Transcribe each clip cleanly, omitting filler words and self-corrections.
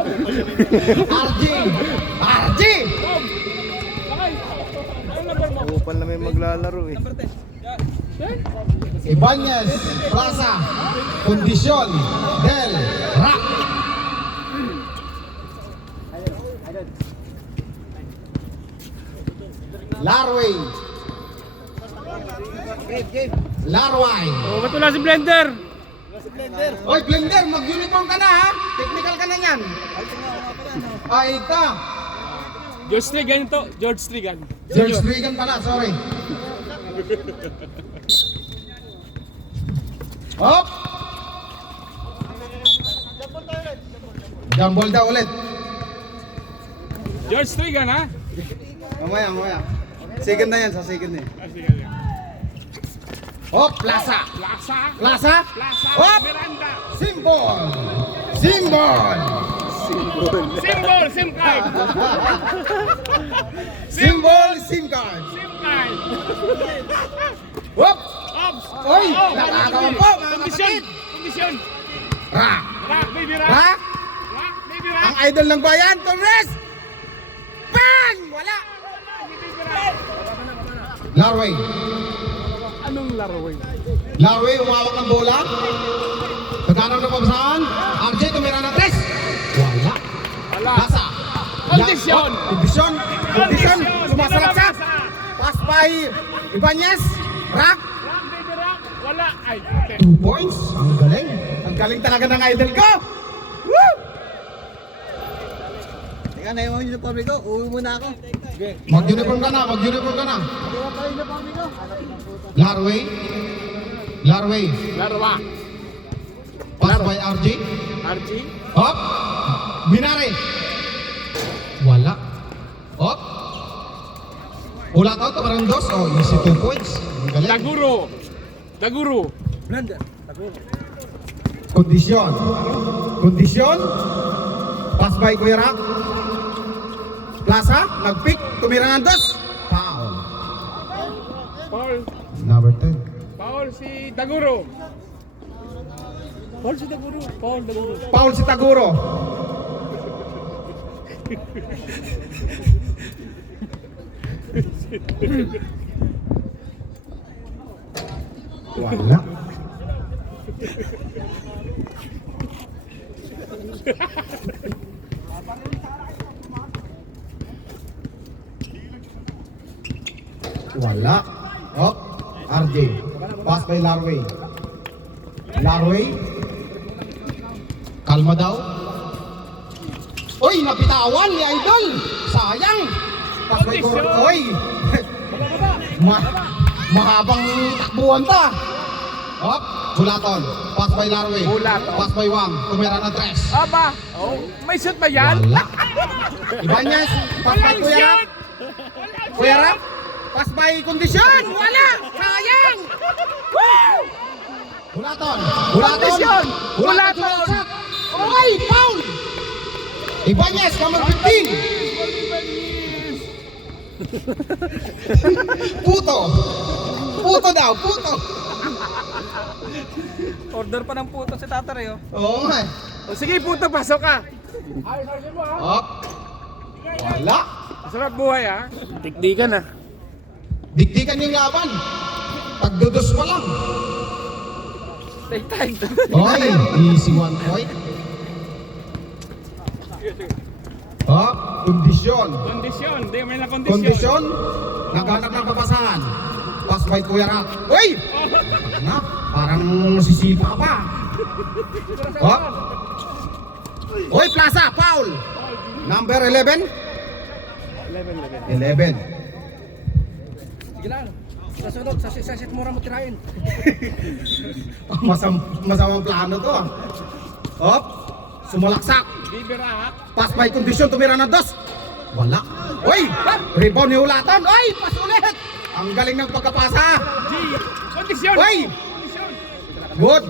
RG! RG! Upal na may maglalaro eh. Ibanez, Plaza, Kondisyon, Del, Rock. Larway. Larway. Oh, ba't wala si Blender? Oy, Blender, mag-uniform ka na ha. Technical ka na yan. Ay, ito. George Strigan ito. George Strigan. George Regan pala, sorry. Hop! Jambol daw ulit. George Strigan ha? Mamaya. Second na yan, sa second eh. Hop, Plaza. Plaza. Plaza. Plaza. Hop! Miranda. Symbol. Symbol. Symbol. SIM card. Symbol, SIM card. SIM card. Hop! Ops. Oy, nakakagawa po, mga Kondisyon. kapatid. Kondisyon. Rock. Rock, baby rock. Rock. Rock, baby Ang rock. idol ng bayan, Torres. Bang! Wala. Larway. Anong laro eh? Larway, umawak ng bola. Pagkanaw ng pabasahan. RJ, tumira ng tres. Wala. Wala. Plaza. Kondisyon. Kondisyon. Kondisyon. Sumasarap. Plaza. Pass by Ibanez. Rock. Rock, baby rock. Wala. Ay, 2 points. Ang galing. Ang galing talaga ng idol ko. Woo! Teka, na yung uniform ko. Uwi muna ako. Mag-uniform ka na. Mag-uniform ka na. Larway. Larway. Larwa. Pass by RJ. RG. Hop. Binare. Wala. Hop. Wala to, tumarang dos. Oh, easy 2 points. Ang galing. Daguro. Daguro. Kondisyon. Kondisyon. Pass by Kuya Rock. Plaza. Nag-pick. Tumira ng dos. Foul. Paul. Number 10. Paul si Daguro. Paul si Daguro. Paul Daguro. Foul si Taguro. Wala. Wala. Hop. RJ. Pass by Larway. Larway. Kalma daw. Uy, napitawan ni Idol. Sayang. Pass by Kondisyon. Uy. Mahabang takbuhan ta. Hop. Bulaton. Pass by Larway. Bulaton. Pass by Wang. Tumira ng tres. Aba. Oh, may shoot ba yan? Wala. Ibanez. Pass by Walang Kuya Rap. shoot. Walang Kuya shoot. Rap. Pass by Kondisyon. Wala. Sayang. Woo! Bulaton. Kondisyon. Bulaton. Bulaton. Oy, foul. Ibanez, number 15. Puto. Puto daw, puto. Order pa ng puto si Tatay oh. Oo nga. O sige, puto, pasok ka. Hop. Wala. Masarap buhay ha. Tikdikan ha. Dikdikan yung laban. Pagdudos pa lang. Stay tight. Oy, easy 1 point. Hop, kondisyon. Kondisyon. Di, may na kondisyon. Kondisyon. Naghanap ng papasahan. Pass by Kuya Rat. Uy! Na, parang sisipa pa. Hop. Uy, Plaza, foul. Number 11. 11. Sige lang. Sasunod, sa set mura mo tirahin. Masamang plano to. Hop. Sumalaksak. Bibira. Pass by kondisyon, tumira ng dos. Wala. Uy! Rebound ni Ulatan. Uy! Pas ulit! Ang galing ng pagkapasa. G. Kondisyon. Uy! Kondisyon. Good.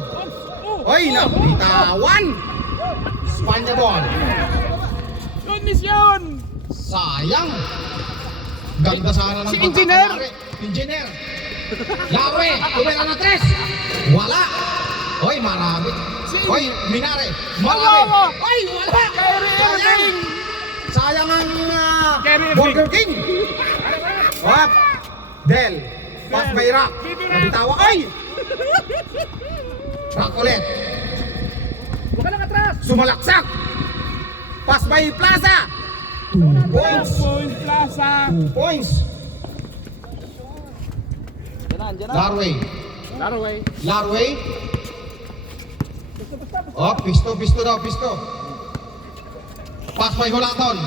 Oh. Uy! Napitawan. Spanya ball. Kondisyon. Sayang. Ganda sana ng Si Engineer. pagkakalari. Engineer. Larwe. Tumira ng tres. Wala. Uy! Marami. Uy! Minare. Marami. Wala. Uy! Wala. Burger King. Hop. Del. Pass by Rock. Nabitawa. Ay! Rock ulit. Huwag ka lang atras. Sumalaksak. Pass by Plaza. 2 points. Point Plaza. 2 points. Larway. Laraway. Larway. Oh, pisto daw, pisto. Pass by Hulaton.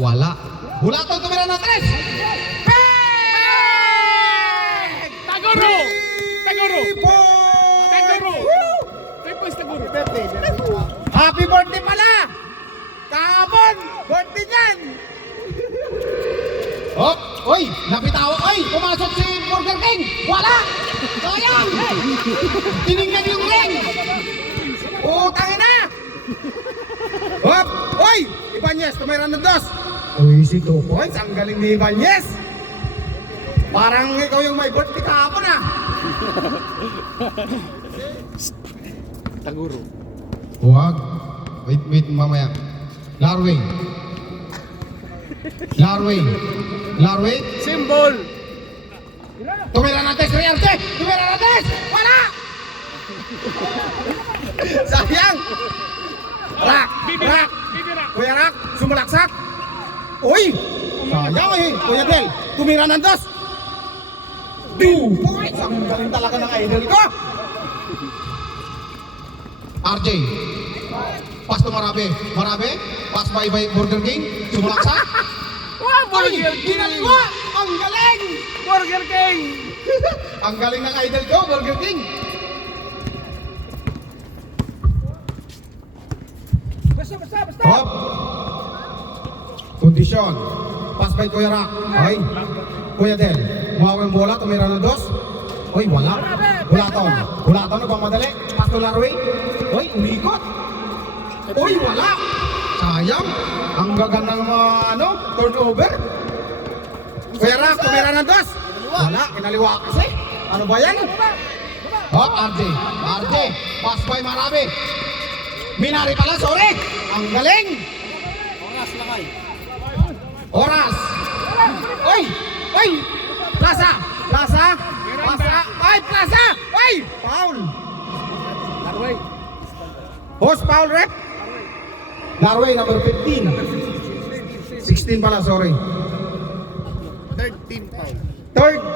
Wala. Hulaton tumira na 3. Taguro. Taguro. 3 Taguro. points. 3 points Taguro. Happy birthday pala! Kahapon! Birthday niyan! Oh, oy! Napitawa! Oy! Pumasok si Burger King! Wala! Sayang! Tiningnan yung ring! Utangin na! Hop! Oy! Ibanez, tumira ng 2. Uy, si 2 points. Ang galing ni Ibanez! Parang ikaw yung may birthday kahapon ah! Taguro. Huwag. Wait, mamaya. Larway. Symbol. Tumira natin, Riarte! Tumira natin! Wala! Sayang! Rak! Bibira. Kuya Rak, sumalaksak! Uy! Sayang eh! Kuya Del, tumira ng 2! 2 points! Ang galing talaga ng idol ko! RJ. Pass to Marabe. Pass by Burger King. Sumalaksak. Wow, Ay! Burger King. Ginaliwa! Ang galing! Burger King. Ang galing ng idol ko, Burger King. Basta. Hop. Kondisyon. Pass by Kuya Rak. Ay. Kuya Del. Umawag yung bola. Tumira ng 2. Uy, wala. Hulaton. Nagmamadali. Pass to Larway. Uy, umikot. Uy, wala. Sayang. Ang gagandang turnover. Kuya Rak, tumira ng 2. Wala, kinaliwa kasi. Ano ba yan? Hop, RJ. Pass by Marabe. Minari pala, sorry. Ang galing. Oras. Oy! Plaza. Ay, Plaza. Ay! Foul. Larway. Host foul rep. Larway, number 15. 16 pala, sorry. Third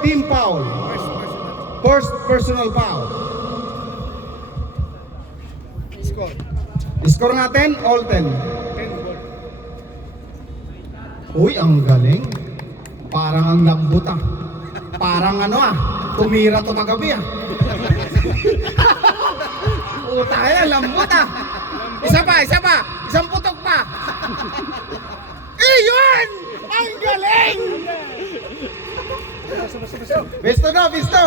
team foul. First personal foul. Score natin, all 10. Uy, ang galing. Parang ang lambot ah. Parang tumira to kagabi ah. Puta yan, lambot ah. Isa pa. Isang putok pa. Iyon! Ang galing! Bisto na, bisto!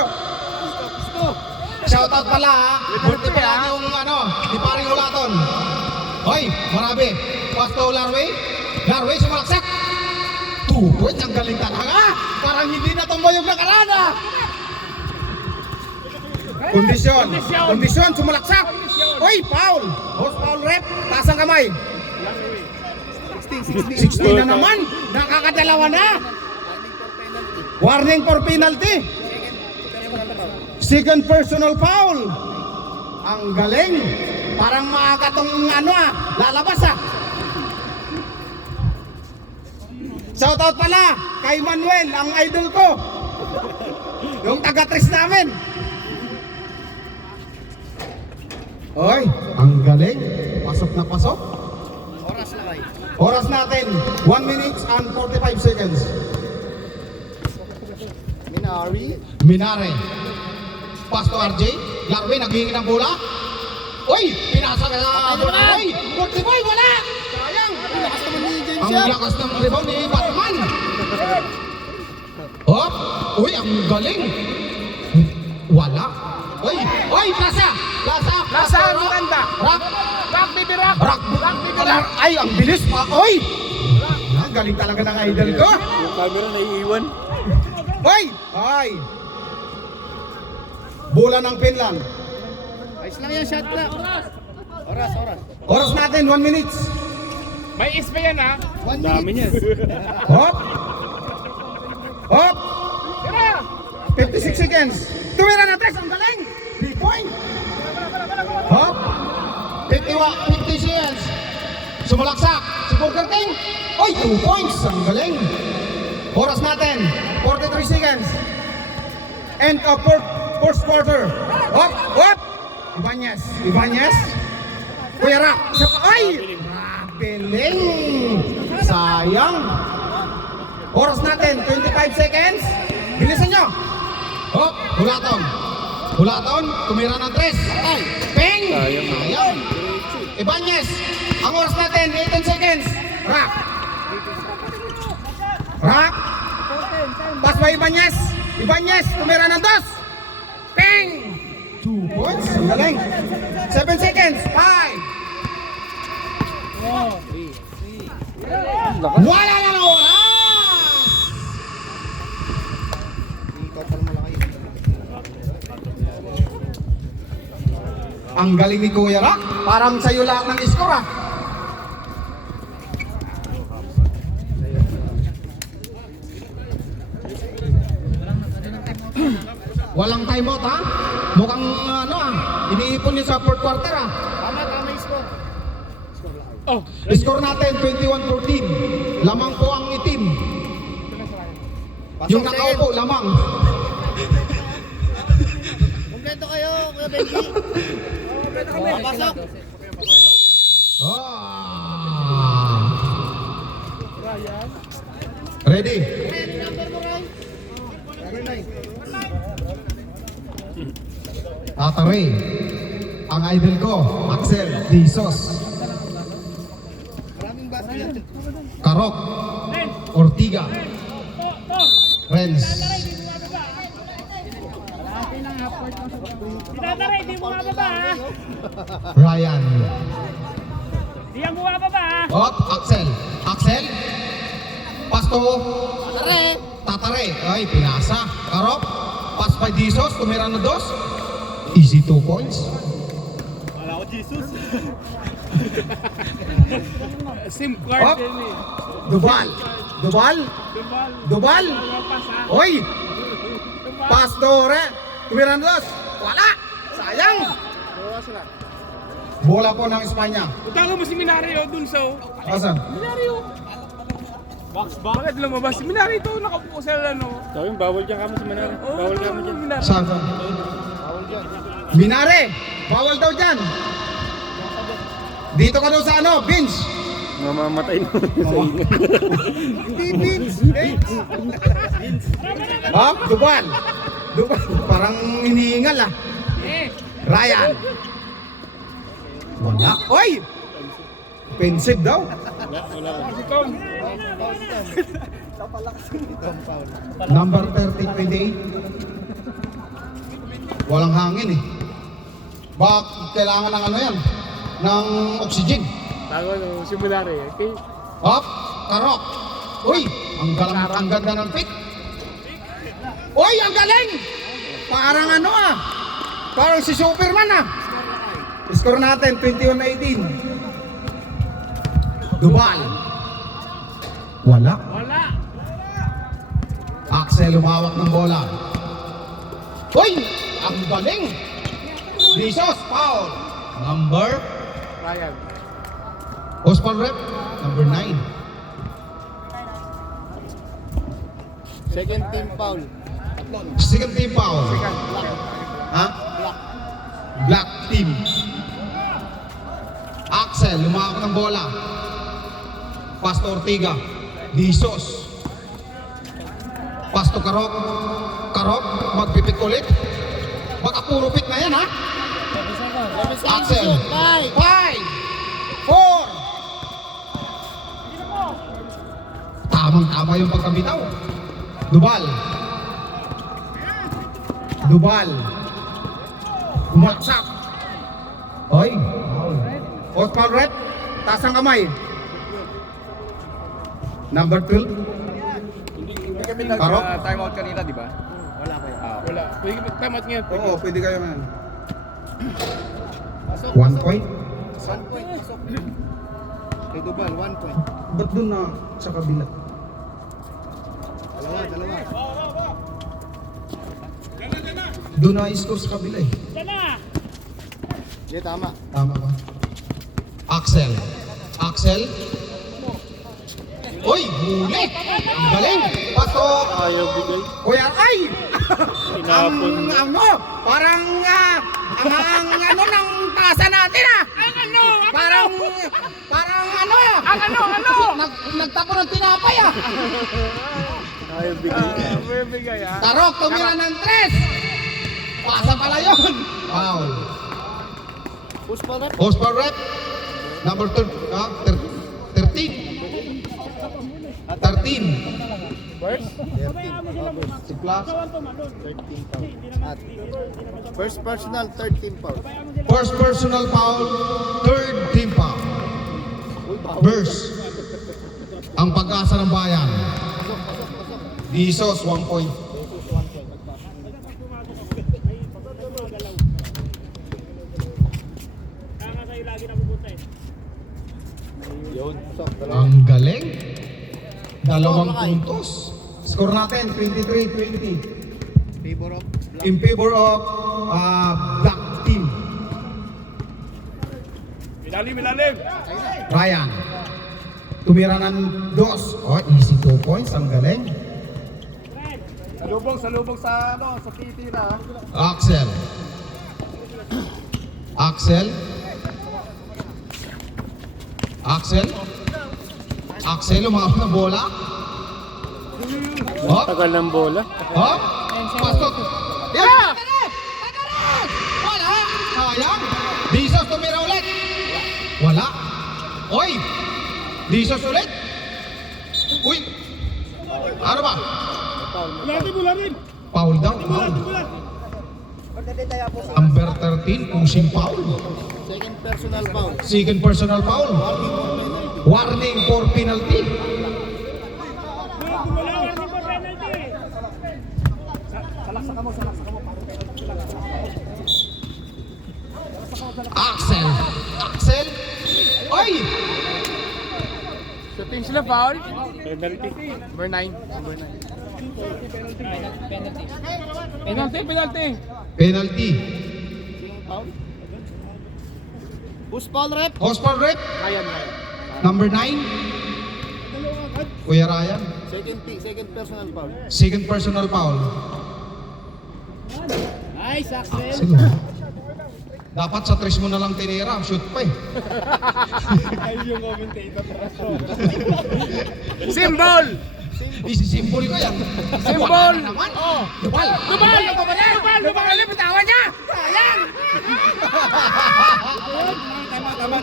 Shoutout pala ha. Birthday pala yung ni Paring Hulaton. Hoy, Marabe. Pasto Larway. Larway, sumalaksak. 2 points, ang galing talaga. Parang hindi na tumbayog ng karana. Kondisyon, sumalaksak. Hoy, foul. Host foul rep. Taas ang kamay. 16 na naman. Nakakadalawa na. Warning for penalty. Second personal foul. Ang galing. Parang maaga tong lalabas ah. Shoutout pala kay Manuel, ang idol ko. Yung taga-tres namin. Hoy, ang galing. Pasok na pasok. Oras natin, 1 minute and 45 seconds. Minare. Pass to RJ. Larway, naghihingi ng bola. Uy, pinasa ka na. Uy, 40 boy, wala. Sayang. Ang lakas ng rebound ni Batman. Hop. Uy, ang galing. Wala. Uy, Plaza. Ang maganda. Rock. Bibira. Ay, ang bilis pa. Uy. Ang galing talaga ng idol ko. Yung camera naiiwan. Ay. Bola ng Finland. Ayos lang yan, shot lang. Oras. Oras natin, 1 minute. May is pa yan ha. Dami niya. Hop! Hop! Tira! 56 seconds. Tumira na 3. Ang galing. 3 point. Hop! 50 seconds. Sumalaksak. Si Burger King. Oy, 2 points. Ang galing. Oras natin. 43 seconds. End of first quarter. Hop! Hop! Ibanez. Kuya Rap. Ay! Galing. Sayang. Oras natin. 25 seconds. Bilisan nyo. Hop! Hulaton. Tumira ng 3. Ay! Ping! Sayang. Ibanez. Ang oras natin. 18 seconds. Rap. Pas by Ibanez. Tumira ng 2. Ping! 2 points. Ang galing. 7 seconds. 5. Wala na ng oras! Ang galing ni Kuya Rock. Parang sa'yo lahat ng score ah. Walang timeout ha? Mukhang ano ah, iniipon niyo sa fourth quarter ah. Tama yung score. Oh, Score natin 21-14. Lamang po ang itim. Yung nakaupo lamang. Kompleto kayo, Kuya Benji. Pasok. Ready? Tata Ray. Ang idol ko, Axel Dizos. Karok. Ortiga. Renz. Tinataray, di mo mababa ha. Ryan. Di ang bumababa ha. Hop, Axel. Pasto. Tatare. Ay, pinasa. Karok. Pas by Dizos. Tumira na 2. Easy 2 points. wala ko Jesus. SIM card Hop. din eh. Dubal. Tumal pas ha. Oy! Pastore. Tumira na 2. Wala. Sayang. Bola po ng Espanya. Utago mo si Minario dun sa... Asan? Minario! Bakit lumabas? Si Minario ito nakapupo sa ano. Sabi, bawal dyan kami sa Manari. Bawal kami dyan. Minario. Saan? Minare. Bawal daw dyan. Dito ka daw sa ano? Bench. Mamamatay na. Hindi bench. Hop, Dubal. Parang iniingal ah. Ryan. Wala. Oy! Offensive daw. Si Tom. Number 30, 28. Walang hangin eh. Bak kailangan ng ano yan? Ng oxygen. Tago no, si Minario. Okay? Hop, Karok. Uy, ang ganda ng pick. Uy, ang galing! Parang ano ah. Parang si Superman ah. Score natin 21-18. Dubal. Wala. Axel lumawak ng bola. Uy! Ang galing! Rizos, foul. Number Ryan. Osman Rep, number 9. Second team foul. Second team foul. Ha? Black team. Axel, lumawak ng bola. Pasto Ortiga. Dizos. Pasto Karok. Magpipik ulit. Baka puro pick na yan ha? Axel. 5, 4. Tamang-tama yung pagkabitaw. Dubal. Umaksak. Oy. Osman Rep. Taas ang kamay. Number 12. Hindi kami Karok? time out kanina, di ba? Wala pa yun. Wala. Pwede kami time out ngayon. Oo, pwede kayo man. 1 point. Dubal, 1 point. Ba't doon na sa kabila? Dalawa. Doon na score sa kabila eh. Diyan na. Yeah, tama. Tama ba? Axel. Uy, huli! Ang galing! Pasto! Ayaw bigay. Kuya, ay! Tinapon. Parang, ang ano ng tasa natin Parang nagtapo ng tinapay Ayaw bigay. May bigay ah. Tarok, tumira ng 3! Pasa pala yun! Foul. Push pa rep. Horsepower rep. Number 13. 13. Si Plus. 13 foul. At first personal, third team foul. First personal foul, third team foul. Verse. Ang pag-asa ng bayan. Visos, 1 point. Kaya sa'yo lagi napupunta eh. Ang galing. 2 puntos. Score natin, 23-20. Favor of In favor of black team. Ilalim. Ryan. Tumira ng 2. Oh, easy 2 points. Ang galing. Salubong sa sa titira. Axel. Axel, umahap na bola. Hop, Tagal ng bola. hop. Pasok. Yeah! Wala. Sayang. Visos tumira ulit. Wala. Oy! Visos ulit. Uy! Ano ba? Bularin. Foul daw. Foul. Number 13, pushing foul. second personal foul. Second personal foul. Warning for penalty. Wala warning for penalty. Axel. Oy! Sa team sila foul. Penalty. Number 9. Penalty. Penalty. Push foul rep. Horsepower rep. Number 9. Kuya Ryan. Second personal foul. Second personal foul. Nice, Axel. Axel. Dapat sa 3 mo na lang tinira. Shoot pa eh. Symbol. Isisimbol ko yan. Symbol. Wala na naman. Dubal. Lubal. Bitawan niya. Sayang.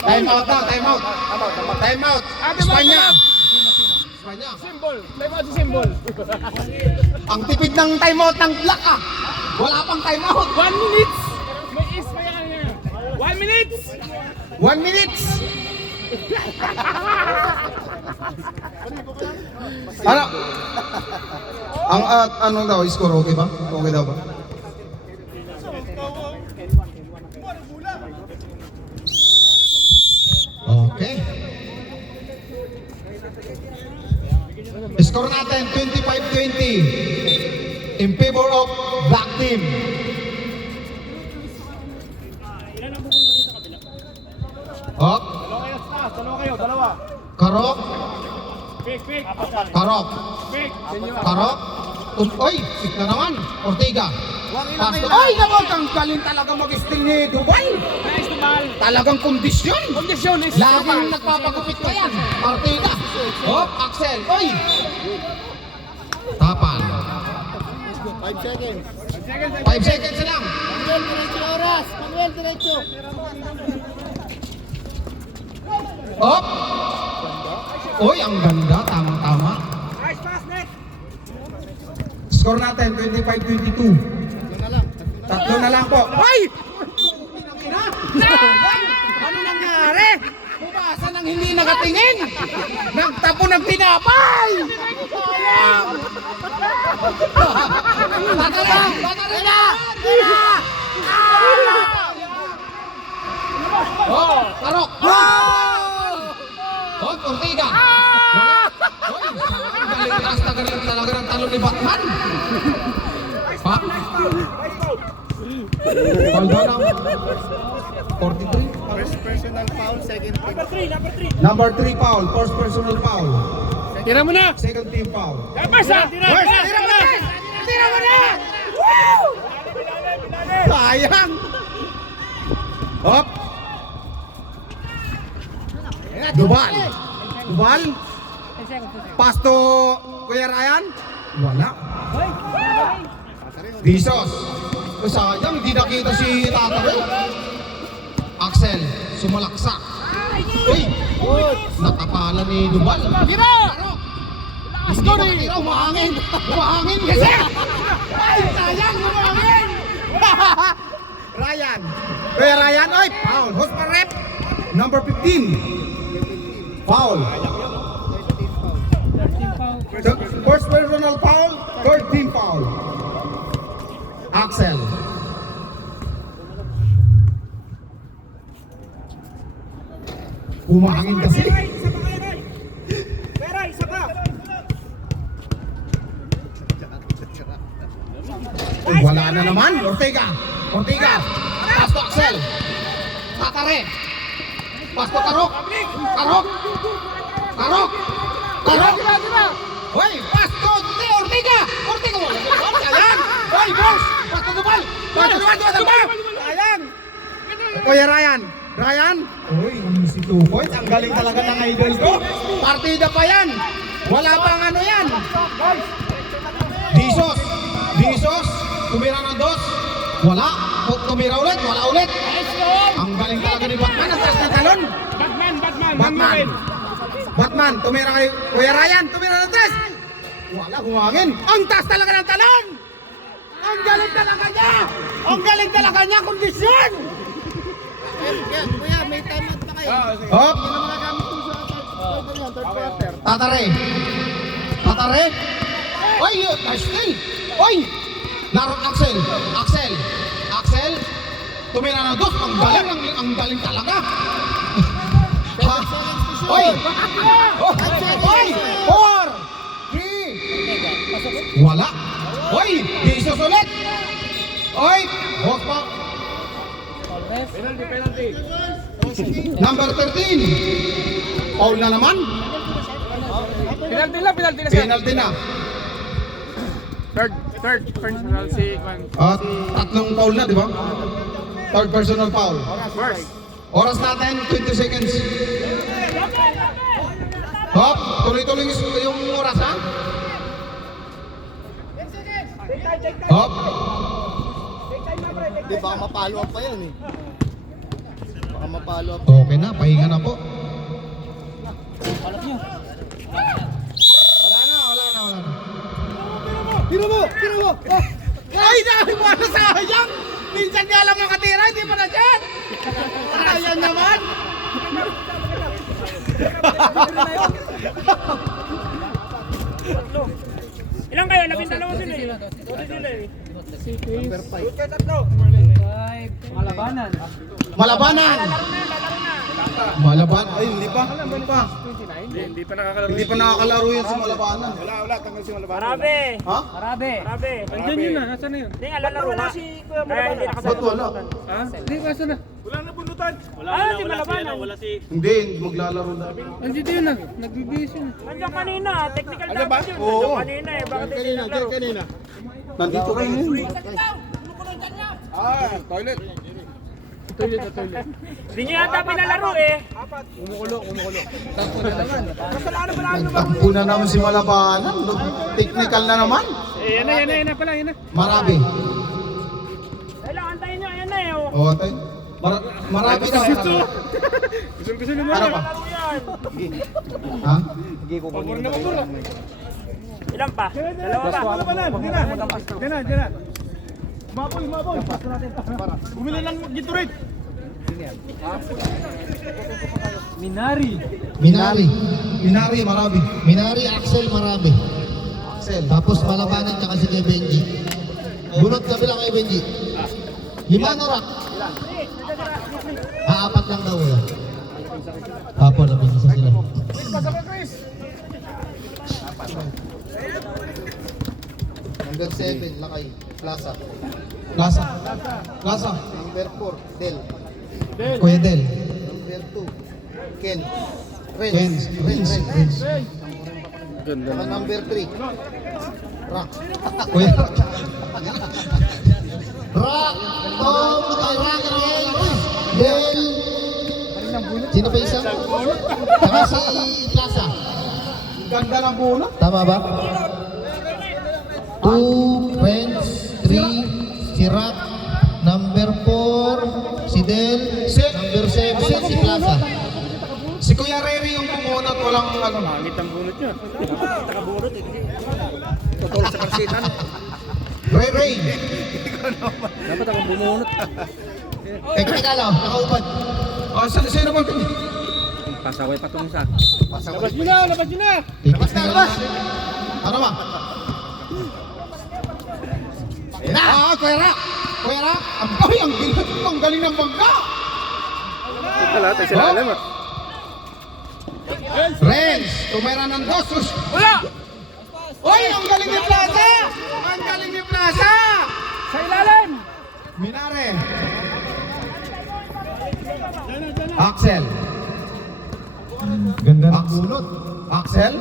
Time out na. Time out. Espanya. Symbol. Levado symbol. Ang tipid ng time out ng black Wala pang time out. 1 minute. May is pa yan. 1 minute. 1 minute. Ano? Ang ano daw, score okay ba? Okay daw ba? Okay. Score natin 25-20 in favor of black team. Up. Dalawa. Karok. Pick. Karok. Pick. Karok. Oy, sik na naman. Ortega. Pasto. Ay, naman kang galing talaga mag-steal ni Dubai. Nice to ball. Talagang kondisyon. Kondisyon is Laging nagpapagupit pa yan. Ortega. Hop, Axel. Oy. Tapan. 5 seconds. 5 seconds lang. Manuel, diretso oras. Manuel, diretso. Hop. Oy, ang ganda. Tama-tama. Nice pass, net. Score natin, 25-22. Tatlo na lang po. Ay! Ano nangyari? Bumasa nang hindi nakatingin. Nagtapo ng tinapay. Sayang. Baka na. Oh, Karok. Oh, out, Ortiga. Wala. Oy, ang galing hasta galing talaga ng talon ni Batman. Pa. Foul daw ng 43. First personal foul, second team. Number 3 foul, first personal foul. Tira mo na! Second team foul. Labas ha! Tira mo na! Tira mo na! Sayang! Hop! Dubal! Dubal! Pass to Kuya Ryan? Wala. Visos! Oh, sayang, hindi nakita si Tatay. Axel, sumalaksak. Uy! Natapalan ni Dubal. Tira! Hindi makatira, umahangin. Umahangin kasi! Ay, sayang, umahangin! Ryan. Kuya Ryan, oy, foul. Host pa rep. Number 15. Foul. First personal foul, third team foul. Axel. Umahangin kasi. Uy, wala na naman. Ortega. Ortega. Pass to Axel. Tatare. Pass to Karok. Karok. Karok. Karok. Uy, pass to Ortega. Ortega. Sayang. Uy, boss. Pass to Dubal. Pass to Dubal. Sayang. Kuya Ryan. Ryan. Uy, si Tukoy. Ang galing talaga ng idol ko. Partida pa yan. Wala pang ano yan. Visos. Visos. Tumira ng dos. Wala. Tumira ulit. Wala ulit. Ang galing talaga ni Batman. Ang taas ng talon. Batman. Batman. Tumira kay Kuya Ryan. Tumira ng tres. Wala. Humangin. Ang taas talaga ng talon. Ang galing talaga niya. Ang galing talaga niya. Kondisyon. Kuya, may time out pa kayo. Hop. Hindi na magagamit ito sa third quarter. Tatare. Tatare. Oy, nice steal. Oy. Laro Axel. Axel. Axel. Tumira ng dos. Ang galing talaga. Ha? Oy. Oy. 4. 3. Wala. Oy. Visos ulit. Oy. Hawk pa. Number 13. Foul na naman. Penalty na! Penalty na. Third personal si Juan. At tatlong foul na, di ba? Third personal foul. First. Oras natin, 20 seconds. Hop, tuloy-tuloy yung oras, ha? Hop. Di baka mapalo up pa yan eh. Baka mapalo up. Okay na, pahinga na po. Wala na. Tira mo! Ay, dahil mo ano sayang! Minsan nga lang makatira, hindi pa na dyan! Sayang naman! Ilang kayo? 12 sila eh. 12 sila eh. Malabanan. Malabanan! Malaban? Ay, hindi pa. Hindi pa nakakalaro. Hindi pa nakakalaro yan si Malabanan. Marabe! Ha? Marabe. Marabe! Andyan yun na, nasaan na yun? Hindi nga, lalaro na. Kaya hindi Ba't nakasama. wala? Ha? Hindi, nasaan na? Wala na bunutan. Hindi malabanan. Hindi, maglalaro na. Andyan yun na, nagbibihis yun. Nandiyan kanina, technical dapat yun. Oo. Nandiyan kanina eh, bakit hindi naglaro? Nandito kayo ngayon. Toilet. Hindi nyo yata pinalaro eh. Nagtampo na naman si Malabanan. Technical na naman. Yan na pala, yan na. Marabi. Kailangan antayin nyo, ayan na eh. oh. O, tayo. Marabi na. Gusto naman. Ano pa? Laro yan. Ha? Pabor na pabor. Ilan pa? Dalawa pa. Diyan na. Maboy. Bumili lang Gatorade. Minari, Marabi. Minari, Axel, Marabe. Axel. Tapos Malabanan tsaka si kay Benji. Bunot kami lang kay Benji. 5 na rock. Apat lang daw yun. Apo, nabisa sila. Number 7, Lakay. Plaza. Plaza. Plaza. Number 4, Del. Kuya Del. Number 2, Ken. Ken. Renz. Ganda Saka na. number 3, Rock. Kuya Rock! Tom! Kay Rock! Del! Sino pa isa? Saka si Plaza. Ganda ng bunot. Tama ba? 2, Renz, 3, si Rock, number 4, si Del, number 7, si Plaza. Si Kuya Rere yung bumunot, walang ano. Pangit ang bunot niya. Totoo sa karsitan. Rere. Dapat akong bumunot. Teknikalo, nakaupad. Oh, sino ba? Pasaway pa itong isa. Labas nyo na, labas nyo na! Labas na, labas. Ano ba? Kuya Ra! Kuya Ra! Ang galing ng bangka! Wala, tayo sila alam ah. Renz! Tumera ng dos! Wala! Uy! Ang galing ni Plaza! Ang galing ni Plaza! Sa ilalim! Minare! Axel! Ganda ng bunot. Axel?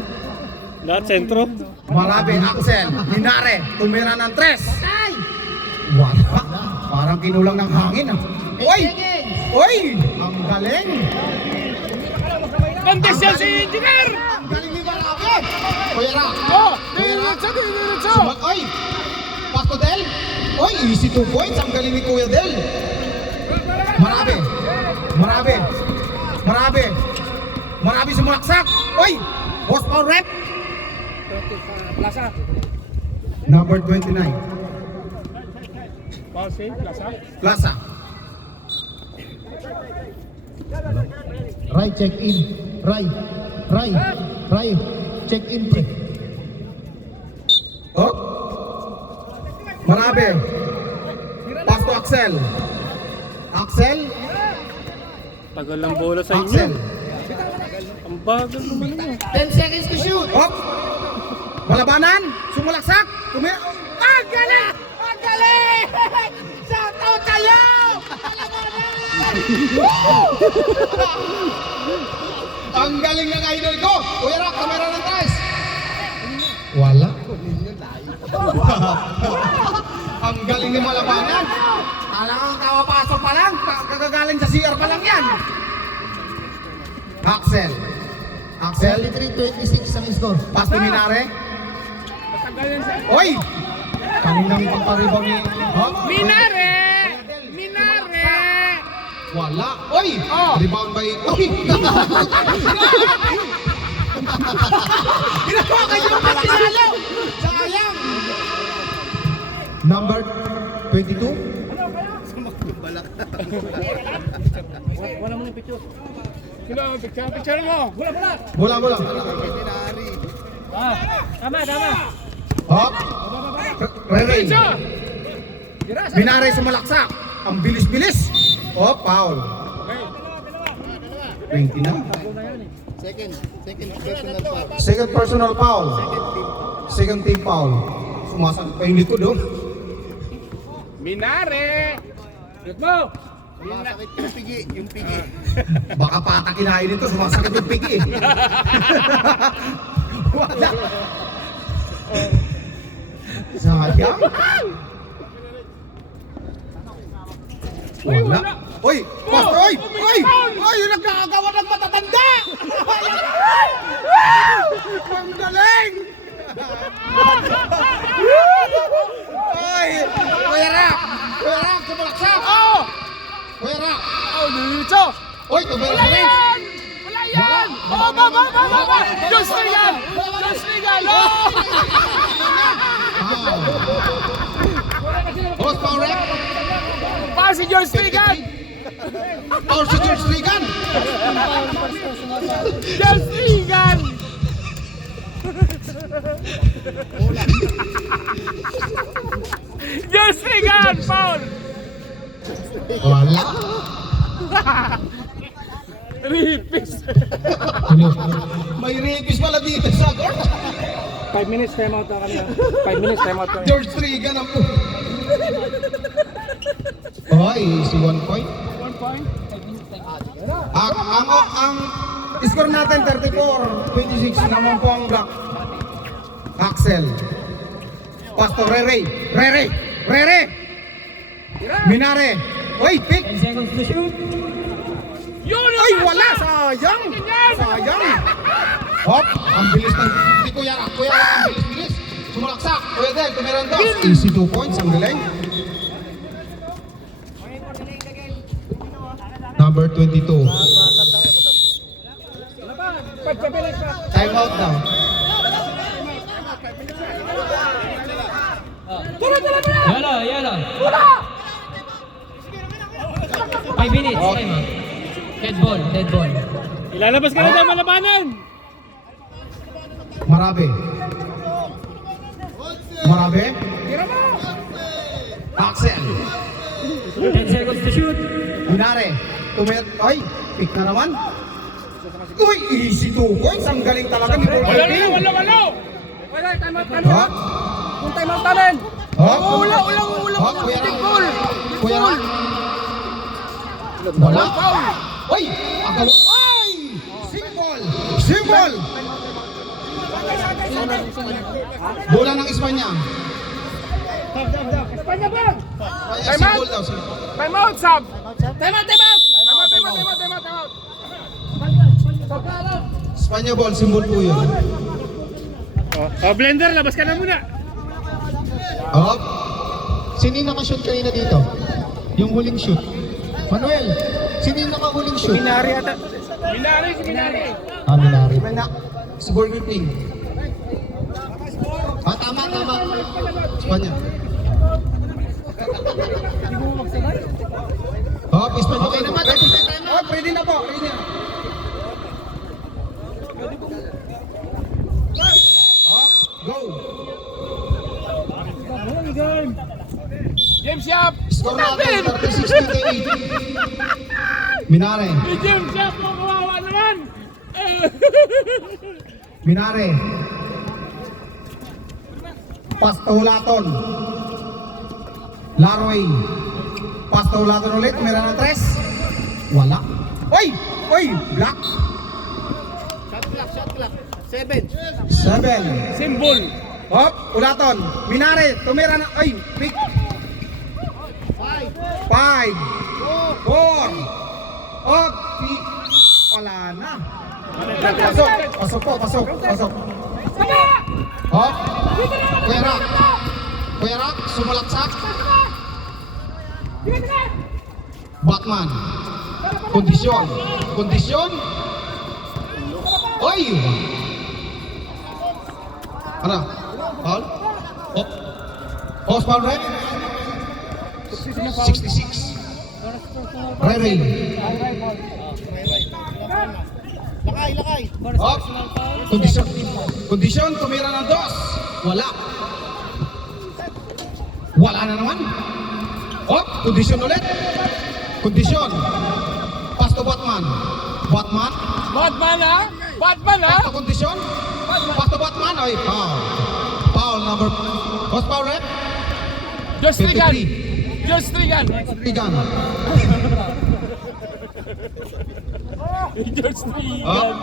Lahat sentro. Marabe, Axel, Minare, tumira ng 3. Wala. Parang kinulang ng hangin. Uy! Uy! Ang galing! Kantes yan si Engineer! Ang galing ni Marabe! Kuya Ra! Oh! Kuya Ra! Diretso! Ay! Pasto Del! Uy! Easy 2 points. Ang galing ni Kuya Del! Marabe! Marabe! Marabe! Marabe sumaksak! Uy! Horsepower rep! Plaza. Number 29. Pause, Plaza. Plaza. Ray, check in. Ray, check in, pre. Oh? Marabe. Pass to Axel. Axel? Tagal ng bola sa inyo. Axel. Ang bagal naman mo. 10 seconds to shoot. Oh! Malabanan! Sumalaksak! Ang galing! Ang galing! Shout out kayo! Ang galing ng idol ko! Kuya Rock, kamera ng taas! Wala. Ang galing ni Malabanan! Talagang kawapaso pa lang! Kagagaling sa CR pa lang yan! Axel! Axel? 23-26 ang score. Pass to Minare? Oy! Kaninang pagparibang ni... Huh? Minare! Minare! Wala! Oy! Rebound by... Oy! Ginagawa kayo pa sinalo! Sayang! Number 22? Wala mo yung picture. Sino, picture mo! Wala. Bola. Tama. Hop! Rere! Dira, sa Minare sumalaksak! Ang bilis-bilis! Oh, foul! 20 na. Second personal foul. Second personal foul. Second team foul. Sumasagot pa yung likod, oh. Minare! Shoot mo! Sumasakit yung pigi. Baka patakinain nito, sumasakit yung pigi. Wala. Sayang. Wala. Uy! Basta, uy! Uy! Uy! Yung nagkakagawa ng matatanda! Ang galing! Uy! Kuya Rock! Kuya Rock! Sumalaksak! Kuya Rock! Dito! Uy! Tumira sa rin! Wala yan! Baba! Diyos na yan! Horsepower rep! Pa si George Regan! Or si George Regan! George Regan! George Regan! Foul! Wala! May rapist pala dito sa court. 5 minutes time out na kanina. 5 minutes time out na. George Trigan ang po. Hoy, si 1 point. 1 point. Ang score natin 34-26 naman po ang Black. Axel. Pastor Rere. Minare. Oy, pick. Ay, wala. Sayang. Hop, ang bilis ng si Kuya Rak. Ang bilis. Sumalaksak. Kuya Del, tumiran to. Easy 2 points. Ang galing. Number 22. Time out daw. Yala. 5 minutes, time out. Dead ball. Ilalabas ka na ng malabanan! Marabe. Axel. 10 seconds to shoot. Minare. Ay, pick na naman. Uy, easy 2 points. Ang galing talaga ni Paul Calvin. Wala. Wala, time out. Hop. Kung time out namin. Hop. Ulang. Hop, Kuya Rak. Big goal. Kuya Rak. Wala. Uy, agaw. Ay! Simple. Bola ng Espanya. Espanya ba? Ay, simple daw. Time out, Sab. Time out. Espanya ball, symbol po yun. Blender, labas ka na muna! Hop. Sino yung nakashoot kanina dito? Yung huling shoot. Manuel, sino yung nakahuling shoot? Binari ata. Binari. Minari. Si Burger King. Tama. Espanya. Hop, Espanya. Okay naman. Oh, pwede na po. Pwede na. Hop, go. James Yap. Score natin, 36-8. Minare. James Yap, kawawa naman. Minare. Pastolaton. Laroy. Pastolaton ulit. Meron ng 3. Wala. Oy! Black. Shot clock. 7. 7. Symbol. Hop, ulaton. Minare, tumira na. Ay, pick. 5. 4. Hop, wala na. Pasok. Hop. Kuya Rak, sumalaksak. Batman. Kondisyon. Oy! Ano? Paul? Hop. Foul red? 66. Ray. Lakay. Hop. Kondisyon, tumira ng 2. Wala na naman. Hop, kondisyon ulit. Pasto Batman. Batman ha? Pasto kondisyon. Pasto Batman. Ay, foul. Foul number. What's foul red? Just Trigan. 53. Trigan. Hop.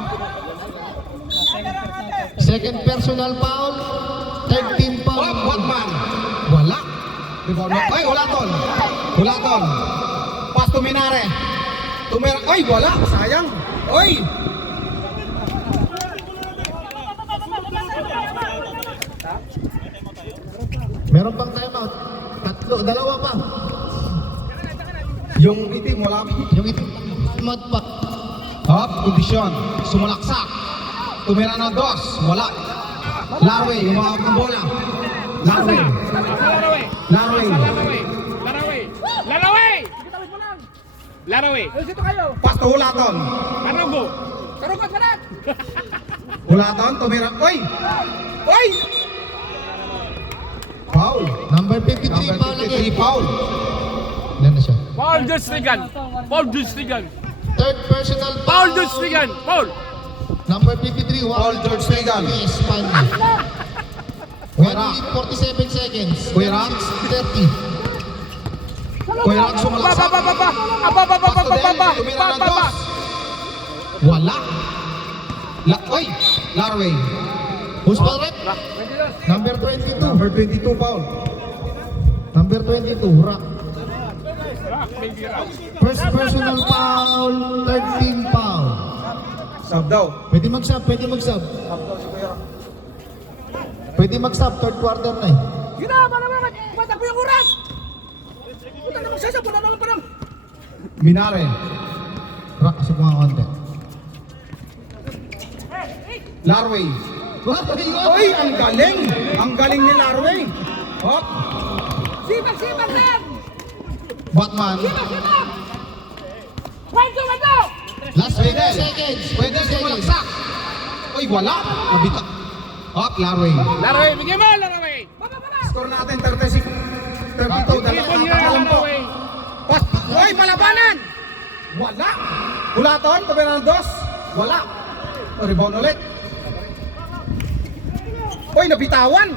Second personal foul. 13 foul. Hop, Batman. Wala. Ay, ulaton. Pasto Minare. Tumira. Ay, wala. Sayang. Oy. Meron pang timeout. 2 pa. Yung itim, wala. Yung ito, timeout pa. Hop, kondisyon. Sumalaksak. Tumira ng 2. Wala. Larway, yung mga bola. Larway. Laraway. Dito kayo. Pasto ulaton. Karugo. Karugat. Ulaton, tumira. Oy! Foul. Number 53, foul again. 53 foul. Ilan na siya? Paul Just Trigan. Third personal Paul George Ligan. Paul. Number 53, Paul George Ligan. Espanya. Kuya 1 Rak. minute 47 seconds. Kuya Rak. 30. Kuya Rak sumalaksak. Pastel, tumira ng dos. Wala. Oy, Larway. Who's ball rep? Number 22. Number 22 foul. Number 22, Rock. First personal foul, 13 foul. Sub daw. Pwede mag-sub, pwede mag-sub. Pwede mag-sub, third quarter na eh. Gina, para matakbo yung oras! Puta na magsasap, wala naman pa lang. Minare. Rock, sa mga konti. Larway. Oy, ang galing! Ang galing ni Larway. Hop. Sipag, Sam! Batman. Sipag! Wento! Last 20 Pwede. seconds. Pwede sumalaksak. Oy, wala. Nabita. Hop, Larway. Laraway, bigyan mo, Laraway. Score natin 36. 32. Dalawa po. Pas. Oy, palabanan! Wala. Hulaton, tumira ng dos. Wala. O, rebound ulit. Oy, nabitawan.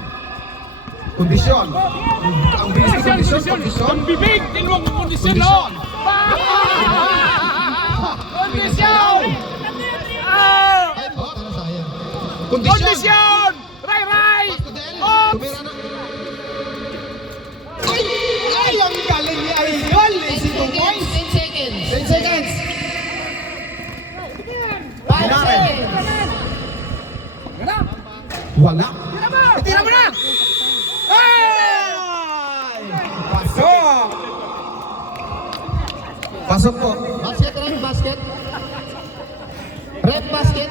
Kondisyon. Ang bilis ng kondisyon. Kondisyon. Ang bibig, tingnan mo kondisyon, no? Kondisyon! Ay, puta na sayang. Kondisyon. Kondisyon! Ray! Tumira na. Ay, ang galing ni Idol. Easy 2 points. 10 seconds. 10 seconds. Minare. Wala. Tira mo na! Ay! Pasok! Pasok po. Basket, rep, basket. Rep, basket.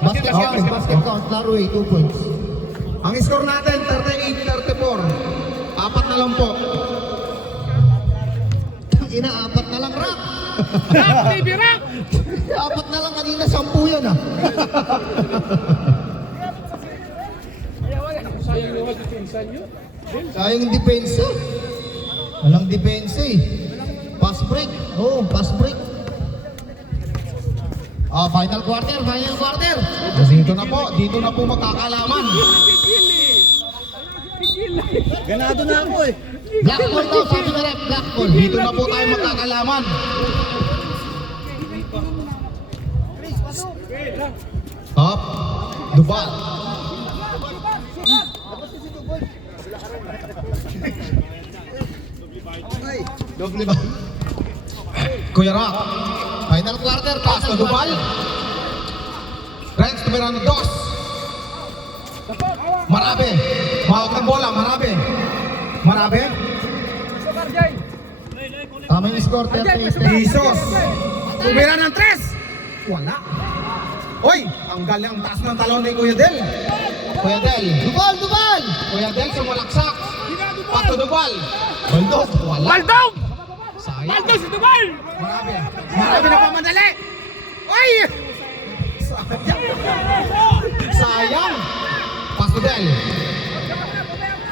Basket count, Okay. basket count. Larway, 2 points. Ang score natin, 38-34. Apat na lang po. Inaapat na lang, Rock. Rock, baby, rock! Apat na lang kanina, 10 yan ah. Sayang naman sa pinsan nyo. Sayang yung depensa. Walang depensa eh. Pass break. Oh, pass break. Ah, final quarter, final quarter. Dito na po. Dito na po magkakalaman. Ganado na ako eh. Black ball daw, sabi na rep, black ball. Dito na po tayo magkakalaman. Up. Dubal. Doble ba? Kuya Rock. Final quarter, Pass to Dubal. Renz tumira ng dos. Marabe. Mahawak ng bola. Marabe. Marabe. Tama yung score, 38. Jesus. Tumira ng tres. Wala. Oy, ang galing ang taas ng talon ni Kuya Del. Kuya Del. Dubal, Dubal! Kuya Del sumalaksak. Pass to Dubal. Baldog. Wala. Baldong! Sayang. Baldong si Dubai! Marabe. Marabe na pamadali. Oy! Sayang. Sayang. Pass to Del.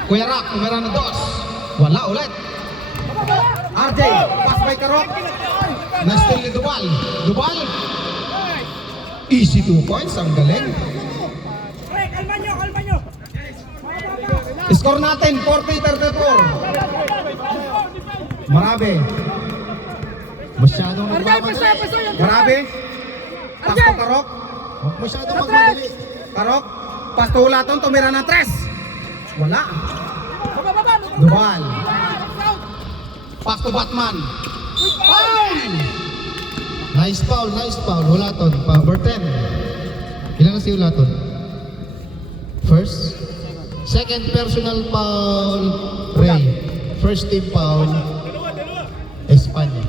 Kuya Rock, tumira ng dos. Wala ulit. RJ, pass by Karok. Na-steal ni Dubal. Dubal. Easy 2 points, ang galing. Kalma nyo! Score natin, 40-34. Marabe. Masyadong Arjay, nagmamadali. paso yung Marabe. Pass to Karok. Masyadong magmadali. Karok. Pass to Hulaton, tumira ng tres. Wala. Dubal. Pass to Batman. Foul! Nice foul, nice foul. Hulaton, number 10. Ilan na si Hulaton? First. Second personal foul, Ray. First team foul, Espanya.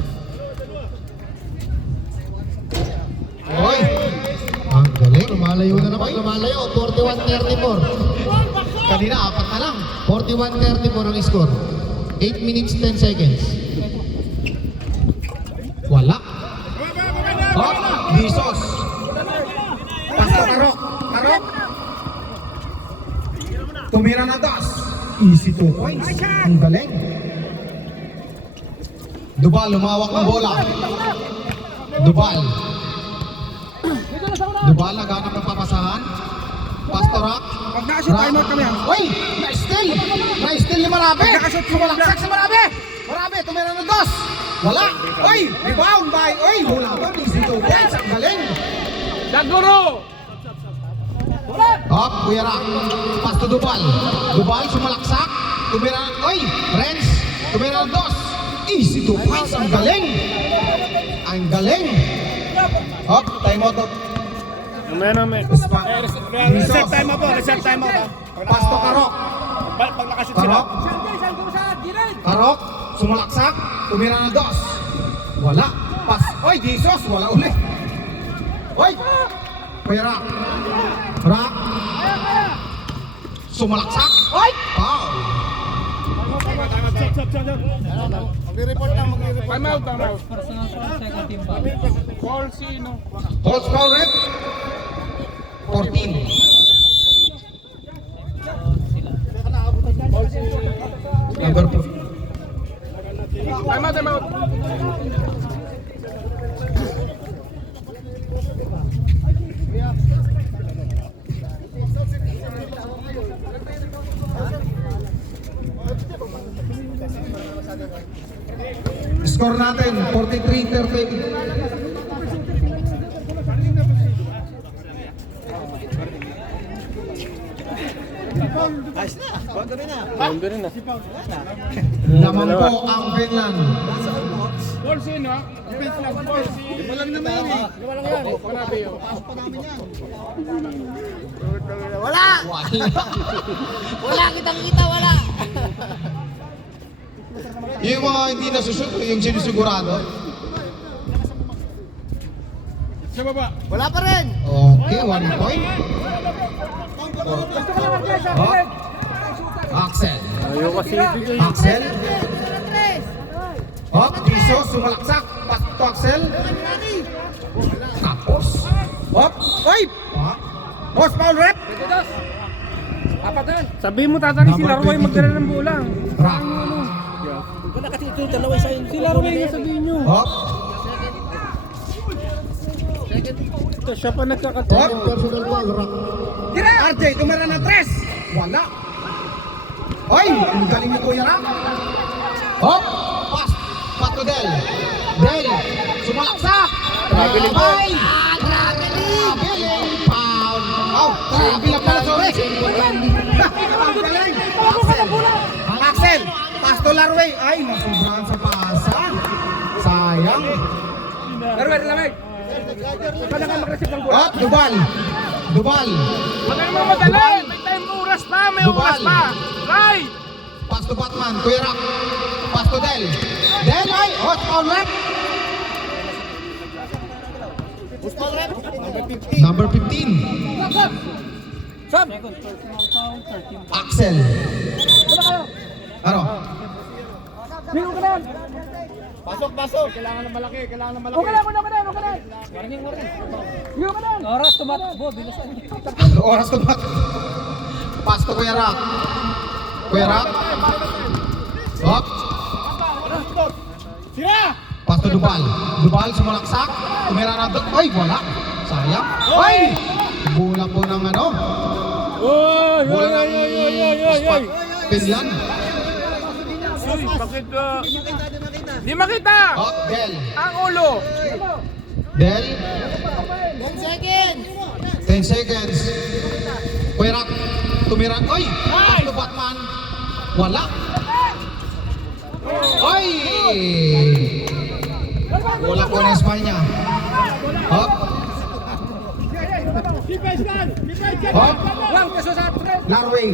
Oy. Ang galing. Lumalayo na naman, lumalayo. 41-34. Kanina, apat na lang. 41-34 ang score. 8 minutes, 10 seconds. Wala. Hop. Jesus. Pass to Karok. Karok. Tumira na das. Easy 2 points. Ang galing. Dubal, lumawak ng bola. Dubal. Dubal, naghanap ng papasahan. Pastorak. Pag nakashoot, timeout kami ha. Uy! Na-steal! Na-steal ni Marabe! Nagkashoot si Sumalaksak si Marabe! Marabe, tumira ng dos! Wala! Uy! Rebound by... Uy! Hula doon! Easy to guys! Ang galing! Daguro! Hop! Kuya Rak! Pas to Dubal! Dubal, sumalaksak! Tumira... Uy! Renz! Tumira ng dos! Easy to guys! Ang galing! Ang galing! Hop! Time out of... Reserve time po, reserve time po. Pasto Karok! Pag nakashoot sila. Karok! Karok! Sumalaksak! Tumira ng dos! Wala! Pas! Oy! Jesus! Wala ulit! Oy! Kuya Rak! Rak! Sumalaksak! Oy! Wow! Mag-report lang, mag-report. Time out, time out. Personal foul, second team foul. Call sino? Holds foul rep! 14. Number 4. Time out, time out. Score natin, 43-30. Naman po ang Finland. Call sino? Defense lang, call sino? Wala naman eh. Wala yan. Marabe yun. Wala kitang-kita, wala. Yung mga hindi nasushoot, yung sinusigurado. Sa baba. Wala pa rin. Okay, 1 point. Oh. Axel. Axel. Oh, Jesus, sumalaksak. Pas to Axel. Tapos. Hop. Oy! Post foul rep. Apat na yan. Sabihin mo tatari si Number Laroy 22. magdala ng bulang. Rock. Wala kasi ito yung dalawa sa Si Laroy yung sabihin nyo. Hop. Ito siya pa Hop. nagkakatawa. Personal foul, Rock. RJ, tumira ng 3. Wala. Oy, ang galing ni Kuya Ram. Hop. Pas. Pas to Del. Del. Sumalaksak. Rabay. Grabe. Foul. Oh, grabe lang pala, sorry. Ang galing. Axel. Ang Axel. Pas to Larway. Ay, nasubrahan sa pasan. Sayang. Laroy, lamig. Paano ka mag-receive ng bulang? Hop, Dubal. Dubal. Huwag ka naman madali. May time oras pa, may oras Dubal. pa. Right! Pass to Batman, Kuya Rak. Pass to Del. Del ay, hot on rep. Number 15. Sam! Second personal foul, third team foul. Axel. Ano? Bingo ka na yan! Pasok, pasok. Kailangan ng malaki, kailangan ng malaki. Okay na, muna ka na, okay na! Bingo ka na! Oras tumatakbo, bilisan niyo. Oras to bat. Pass to Kuya Rak. Kuya Rak. Hop. Sira! Pass to Dubal. Dubal, sumalaksak. Tumira na doon. Ay, wala. Sayang. Ay! Bola po ng ano. Oy, Bola ng Finland. Uy, bakit di makita! Hop, Del. Ang ulo! Del. 10 seconds. 10 seconds. Kuya Rak. Tumira. Ay! Pass to Batman. Wala. Ay! Bola po ng Espanya. Hop. Hop. Lang, kaso sa tres! Larway.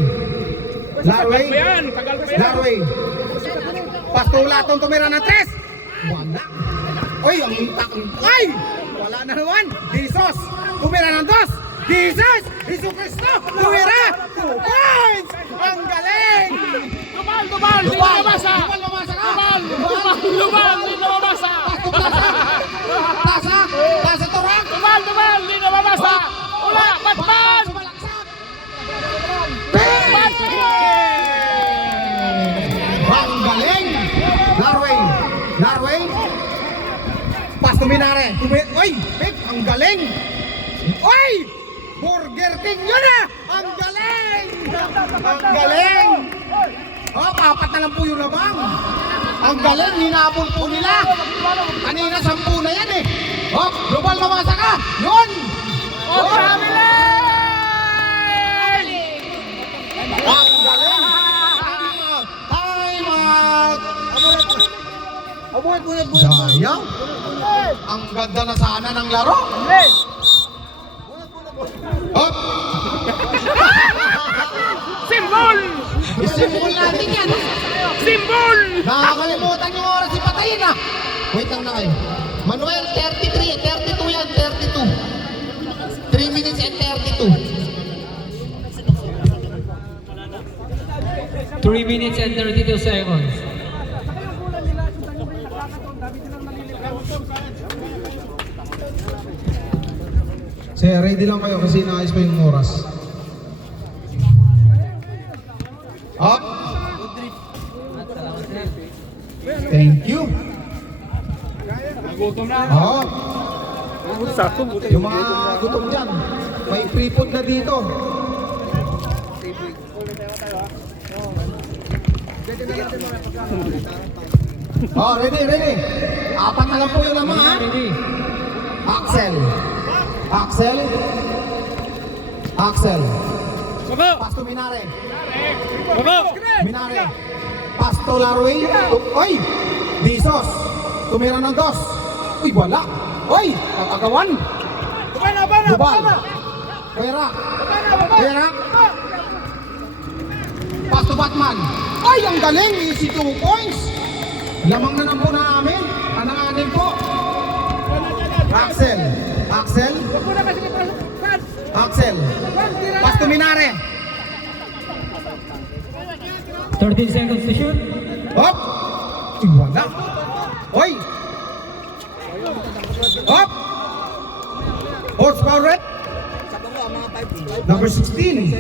Larway. Yan, tagal pa yan. Larway. Pastulatong tumira ng 3. Wala. Uy, ang intak. Ay! Wala na naman. Jesus. Tumira ng 2. Jesus! Jesus Cristo! Tumira! 2 points! Ang galing! Lubal, lubal! Di na mabasa! Lubal, lumasa ka! Lubal! Lubal! Di na mabasa! Tasa! Tasa to Rak! Lubal! Lubal! Di na mabasa! Wala! Batman! Sumalaksak! Ang galing! Larway! Larway! Pasto Minare. Uy! Pick! Ang galing! Uy! Burger King yun ah! Ang galing! Ang galing! Oh, apat na lang po yung labang. Ang galing, hinabol po nila. Kanina 10 na yan eh. Oh, global mawasa ka. Yun! Oh, grabe lang! Ang galing! Time out! Sayang! Ang ganda na sana ng laro. Hop! Simbol! Isimbol natin yan. Simbol! Nakakalimutan yung oras si Patayin ah. Wait lang na kayo. Manuel, 33, 32 yan, 32. 3 minutes and 32. 3 minutes and 32 seconds. Sige, ready lang kayo kasi naayos pa yung oras. Up! Thank you! Nagutom na. Oo. Yung mga gutom dyan, may free food na dito. Oh, ready, ready. Apat na lang po yung lamang ha. Ready? Axel. Axel. Axel. Baba! Pasto Minare. Baba! Minare. Pasto Laruin. Oy! Disos. Tumira ng 2. Uy, wala. Oy! Kakagawan. Bubal. Kuya. Kuya. Pasto Batman. Ay, ang galing. Easy 2 points. Lamang na lang po namin. Anang-anin po. Axel. Axel. Axel. Pasto Minare. 13 seconds to shoot. Hop! Uy, wala. Hoy! Hop! Horsepower red. Number 16.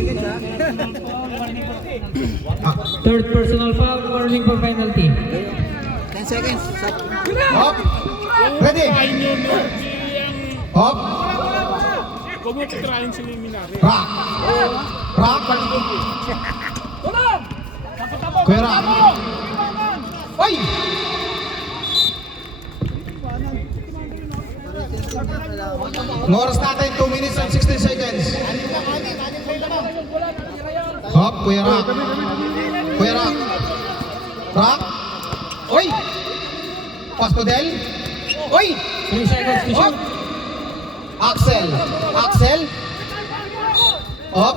Third personal foul, warning for penalty. Hop! Ready? Hop! Huwag mo titrahin si Minari. Rock! Rock! Kuya Rock! Hoy! Ang oras natin, 2 minutes and 16 seconds. Hop, Kuya Rock. Kuya Rock. Rock. Oy! Pasto Del. Oy! 3 seconds to Hop! shoot. Axel. Axel. Hop.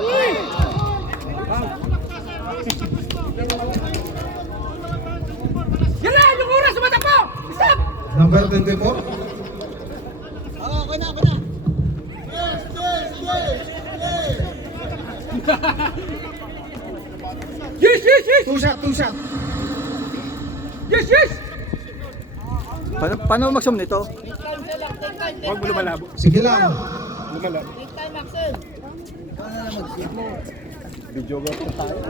Yan lang! Yung oras! Sumatak mo! Stop! Number 24. Yes, yes, yes! 2 shot, 2 shot. Yes, yes! Paano mag-zoom nito? Huwag mo lumalabo. Sige lang. Lumalabo.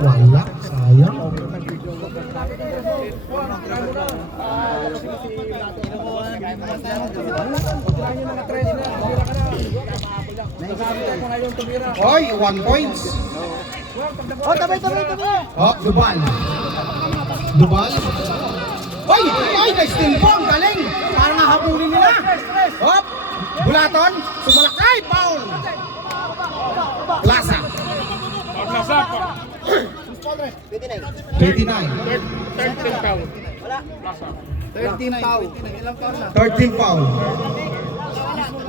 Wala. Sayang. Oy, 1 points. Oh, tabi! Oh, Dubal. Dubal. Oy, oy, na-steal po. Ang galing. Parang nahabulin nila. Hop. Bulaton. Sumalakay. Foul. Plaza. Paglasa pa. 29. 13 pound. 13 foul. Ilang foul na? 13 foul.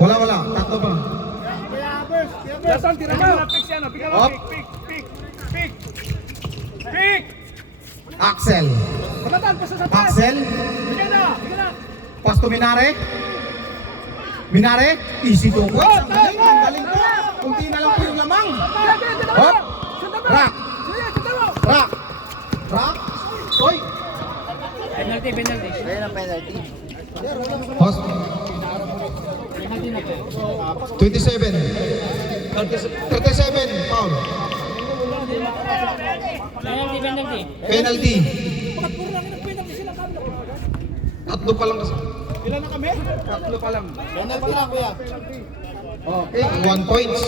Wala, wala. Tatlo pa. Jason, tira mo! Pick siya, no? Pick mo. Up. Pick. Pick. Axel. Kamatan, pasa sa taas! Axel. Bigyan na! Bigyan na! Pasto Minare. Minare. Easy 2 points. Ang galing. Ang galing po. Kunti na lang po yung lamang. Hop. Rock. Rock. Rock. Oy. Penalty, penalty. Ayan ang penalty. Post. 27. 37. Foul. Penalty, penalty. Penalty. Tatlo pa lang kasi. Ilan na kami? Tatlo pa lang. Penalty na, kuya. Okay, 1 points.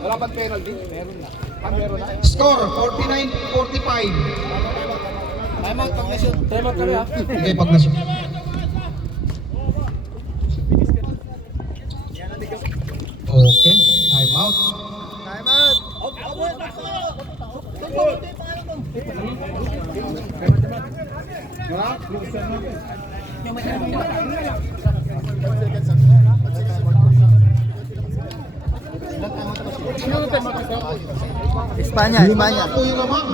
Wala pang penalty. Meron na. Meron na. Score, 49-45. Time out, pag na-shoot. Time out kami ha. Okay, pag nasok. Okay, time out. Time out. Espanya, Lima na po yung lamang.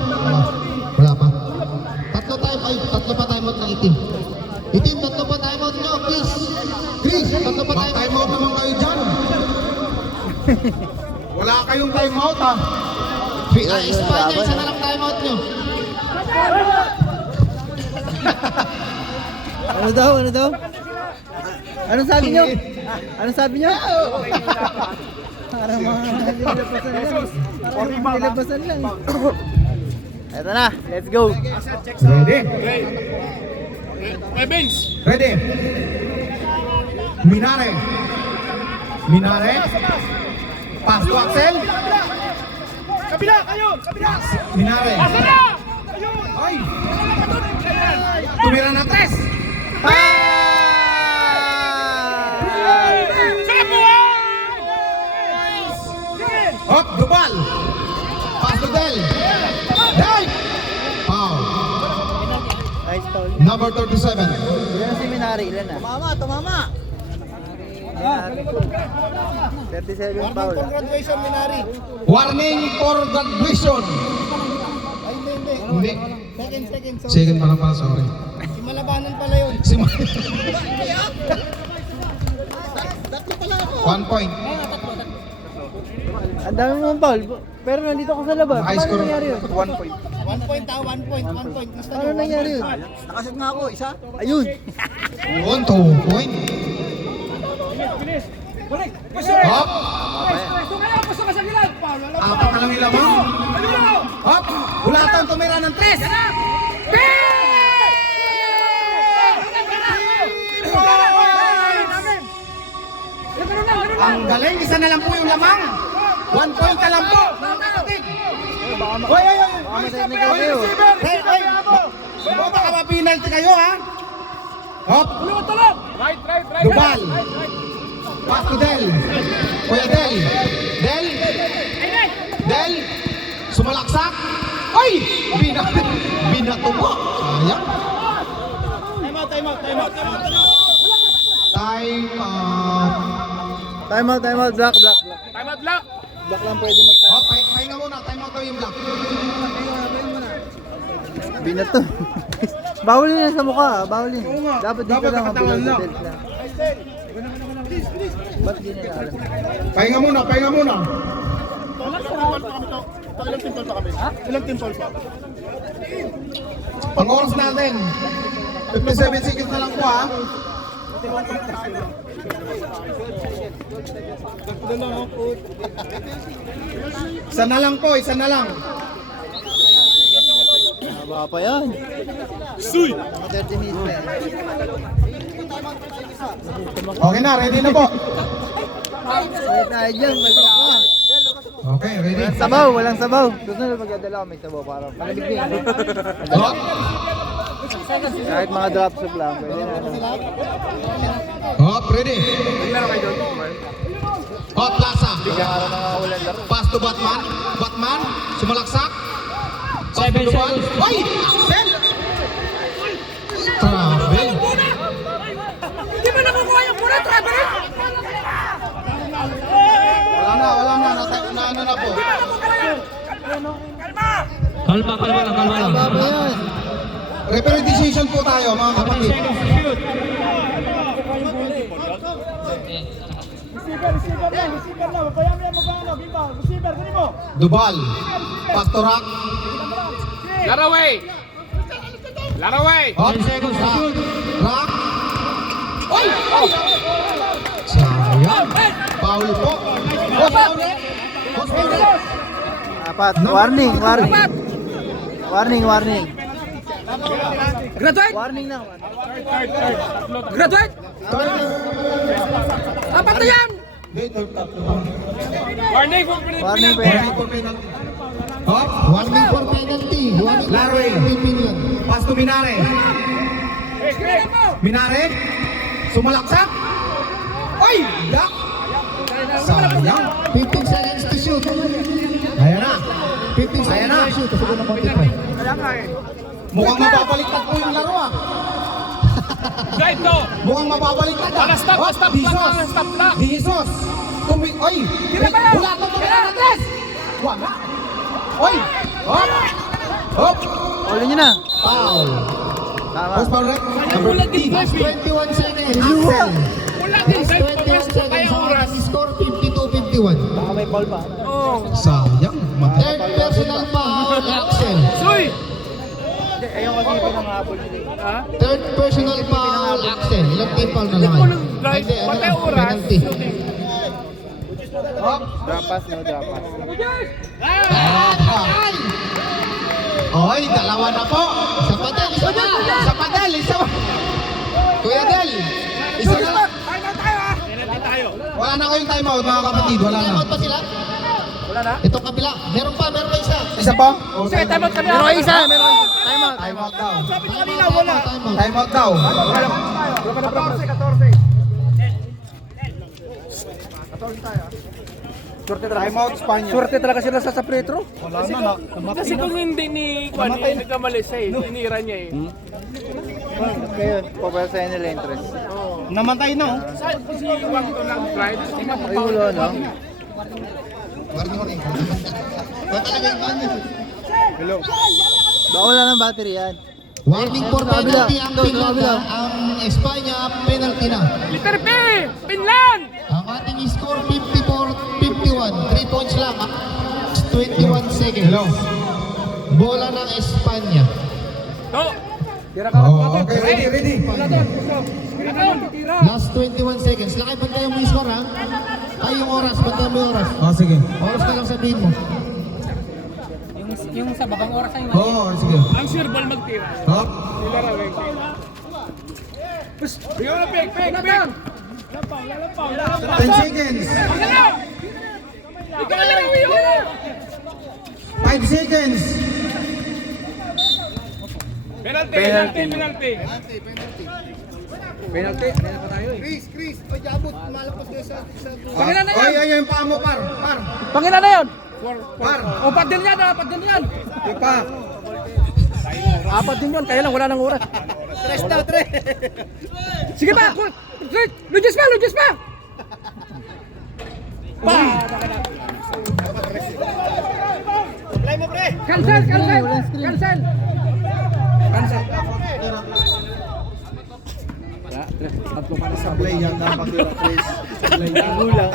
Wala pa. Tatlo pa time out ng itim. Itim, tatlo pa time out nyo, please. Please, tatlo pa time out naman kayo dyan. Wala kayong time out ha. Espanya, isa na lang time out nyo. Ano daw? Anong sabi nyo? Anong sabi nyo? Parang mga nilabasan lang. Parang nilabasan lang. Eto na, let's go. Ready? Evans! Ready? Minare. Minare. Pass to Axel. Kabila! Kayo! Kabila! Minare. Asa na! Ay! Tumira na 3. Hop, Dubal. Pass to Del. Del! Foul. Nice foul. Number 37. Ilan na si Minari? Ilan na? Tumama! 37 foul. Congratulations, Minari. Warning for graduation. Hindi. Second. Second pa lang pala, sorry. Si Malabanan pala yun. Si 1 point. Ang dami mong foul. Pero nandito ka sa labas. High Paano score. nangyari yun? 1 point. 1 point. Paano nangyari yun? Nakashoot nga ako, isa. Ayun. 2 point. Balik! Hop! Puso ka sa gilid! Apat na lang yung lamang. Hop! Bulatan tumira ng 3. Ang galing, isa na lang po yung lamang. 1 point na lang po. Hoy! Baka matechnical kayo. Hey! Baka ma-penalty kayo ha? Hop! Right! Dubal! Pass to Del! Kuya Del! Del! Sumalaksak! Ay! Binato mo! Sayang! Time out! Time out. Black. Time out block! Black lang pwede mag... Oh, pahinga muna. Time out daw yung block. Binato. Bawal yun sa mukha. Bawal yun. Dapat dito lang. Below the belt lang. Ba't di nila alam? Pahinga muna. Ilang team foul pa? Ang oras natin. 57 seconds na lang po ha. Isa na lang po. Haba pa yan. Suy! Mga 30 minutes pa yan. Okay na, ready na po. Sige tayo dyan. Balik ka. Okay, ready. Walang sabaw. Susunod magdadala kami sabaw para malamig din. Hop! Kahit mga drops of lang. Pwede na. Hop, ready. Hop, Plaza. Biglang araw na mga ulan laro. Pass to Batman. Sumalaksak. Pass to 7 Duval. seconds. Ay! Axel! Travel. Hindi ba nakukuha yung muna? Travel! Wala na. Ano na po. Kalma lang. Haba pa yan. Referee decision po tayo, mga 10 kapatid. seconds to shoot. Dubal. Pastorak. Laraway! Hop. 10 seconds to shoot. Rock. Oy! Sayang. Foul po. Apat. Warning. Graduate! Warning na. Graduate! Apat na yan! Warning for Warning pa yan. Hop. Warning for penalty. Warning for Larway. penalty, Finland. Pass to Minare. Minare. Sumalaksak. Oy! Block. Sayang. 15 seconds to shoot. Ayan na. 15 Ayan na. seconds to shoot. Tapos na konti pa. Mukhang mababaliktad po yung laro ah. Right to. Mukhang mababaliktad ah. Stop, Hop, stop, Disos. stop, stop. Disos. Oy! Wala to tumira na tres. Wala. Oy! Hop! Hop! Ulit nyo na. Foul. Tama. First foul red. Number 15. Last 21 seconds. Luha. Wala din. Last 21 seconds. Ang ating score 52-51. Baka may foul pa. Sayang. Third personal foul, Axel. Suy. Hindi, ayun kasi pinanghabol nila. Ha? Third personal foul, Axel. Ilang team foul na lang? Hindi ko nang drive. Hindi, ano Patay lang, oras. penalty. Hop! Drop pass, no drop pass. Oy, dalawa na po. Sa padel, isa pa. Sa padel, isa pa. Kuya Del, isa na lang. Penalty tayo. Wala na kayong timeout mga kapatid, wala na. Timeout pa sila? Wala na? Itong kabila. Meron pa isa. Isa pa? Sige, timeout kami. Meron isa, meron isa. Time out. Timeout daw. Sabi ko kanina, wala. Timeout. Timeout daw. 14. Timeout, Spanya. Swerte talaga sila sa free throw. Kasi kung hindi ni Juan, nagkamali siya eh. Tinira niya eh. Ngayon, papasahin nila interest. Namatay na oh. Saan ko si Juan ko lang drive? Hindi Ay, mapapaw. ulo, no? Warning. Ba talaga yung ano? Baka wala ng battery yan. Warning for Sa kabila. penalty ang Sa Finland. kabila. Ang Espanya, penalty na. Letter P! Finland! Ang ating score 54-51. 3 points lang. 21 seconds. Hello. Bola ng Espanya. To! Oh, okay, ready. Last 21 seconds. Laki banda yung score ha. Ay yung oras. Banda mo yung oras. Oh, sige. Oras na lang sabihin mo. Yung sa bakang oras ay Oh, sige. Ang sure ball magtira. Hop. Sila raw eh. Bigyan na pek, pek, pek! 10 seconds. Ikaw na lang uwi! 5 seconds. Penalty, penalty, penalty. Penalty, meron pa tayo eh. Chris. O jabot. Malapos kayo sa... Pangilan na yan. Oy, ay, yung paa mo, par. Pangilan na yun. Par. Apat din yan, apat din yan. Yung pa. Apat din yun, kaya lang wala ng oras. Tres daw, tres. Sige pa, Lugis pa! Pa! Cancel! Tatlo pa na sa Play yan dapat yung Chris. Gulang.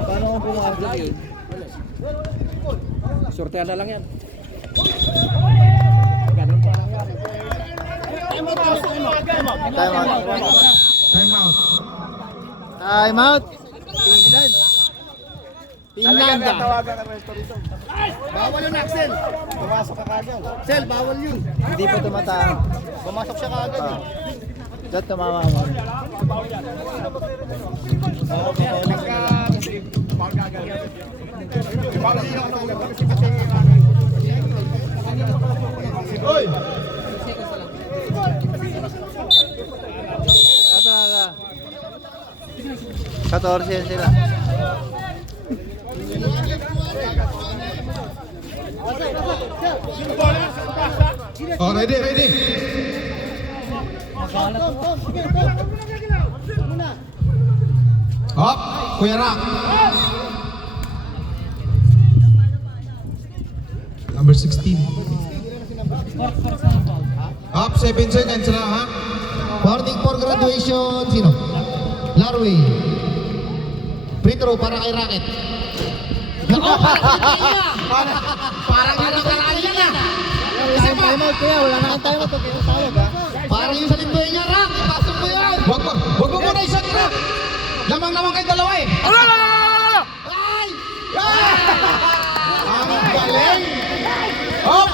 Paano kung pumasok yun? Sortehan na lang yan. Time out. Time out. Time out. Finland. Bawal yun, Axel. Pumasok ka kagad. Axel, bawal yun. Hindi pa tumatama. Pumasok siya kagad. Diyan tumama mo. Oy! Ito. 14 yan sila. Oh, ready. Hop, Kuya Rock. Number 16. Hop, 7 seconds lang ha. Warning for graduation. Sino? Larway. Free throw para kay Rocket. Nako, Parang yun ang karali na. Time out kaya. Wala na kang time out. Okay, tawag ha. Parang yung sa lindoy niya, Rock. Ipasok mo yan. Wag mo muna isang Rock. Lamang kayo dalawa eh. Ay! Ang galing. Hop.